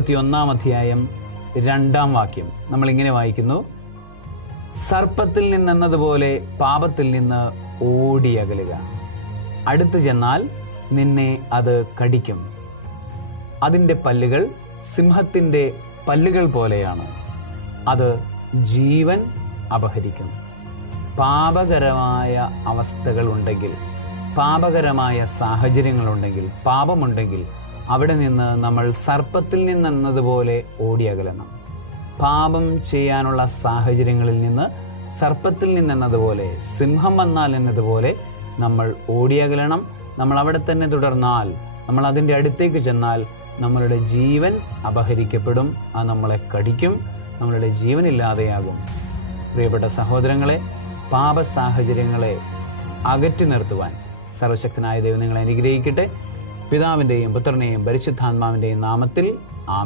21 അധ്യായം 2 വാക്യം നമ്മൾ ഇങ്ങനെ വായിക്കുന്നു: സർപ്പത്തിൽ നിന്നെന്നതുപോലെ പാപത്തിൽ നിന്ന് ഓടിയകലുക. അടുത്തു ചെന്നാൽ നിന്നെ അത് കടിക്കും. അതിൻ്റെ പല്ലുകൾ സിംഹത്തിൻ്റെ പല്ലുകൾ പോലെയാണ്. അത് ജീവൻ അപഹരിക്കും. പാപകരമായ അവസ്ഥകളുണ്ടെങ്കിൽ, പാപകരമായ സാഹചര്യങ്ങളുണ്ടെങ്കിൽ, പാപമുണ്ടെങ്കിൽ അവിടെ നിന്ന് നമ്മൾ സർപ്പത്തിൽ നിന്നെന്നതുപോലെ ഓടിയകലണം. പാപം ചെയ്യാനുള്ള സാഹചര്യങ്ങളിൽ നിന്ന് സർപ്പത്തിൽ നിന്നെന്നതുപോലെ, സിംഹം വന്നാൽ എന്നതുപോലെ നമ്മൾ ഓടിയകലണം. നമ്മൾ അവിടെ തന്നെ തുടർന്നാൽ, നമ്മൾ അതിൻ്റെ അടുത്തേക്ക് ചെന്നാൽ നമ്മളുടെ ജീവൻ അപഹരിക്കപ്പെടും. അത് നമ്മളെ കടിക്കും, നമ്മളുടെ ജീവനില്ലാതെയാകും. പ്രിയപ്പെട്ട സഹോദരങ്ങളെ, പാപ സാഹചര്യങ്ങളെ അകറ്റി നിർത്തുവാൻ സർവശക്തനായ ദൈവം നിങ്ങളെ അനുഗ്രഹിക്കട്ടെ. പിതാവിൻ്റെയും പുത്രനെയും പരിശുദ്ധാത്മാവിൻ്റെയും നാമത്തിൽ ആമേൻ.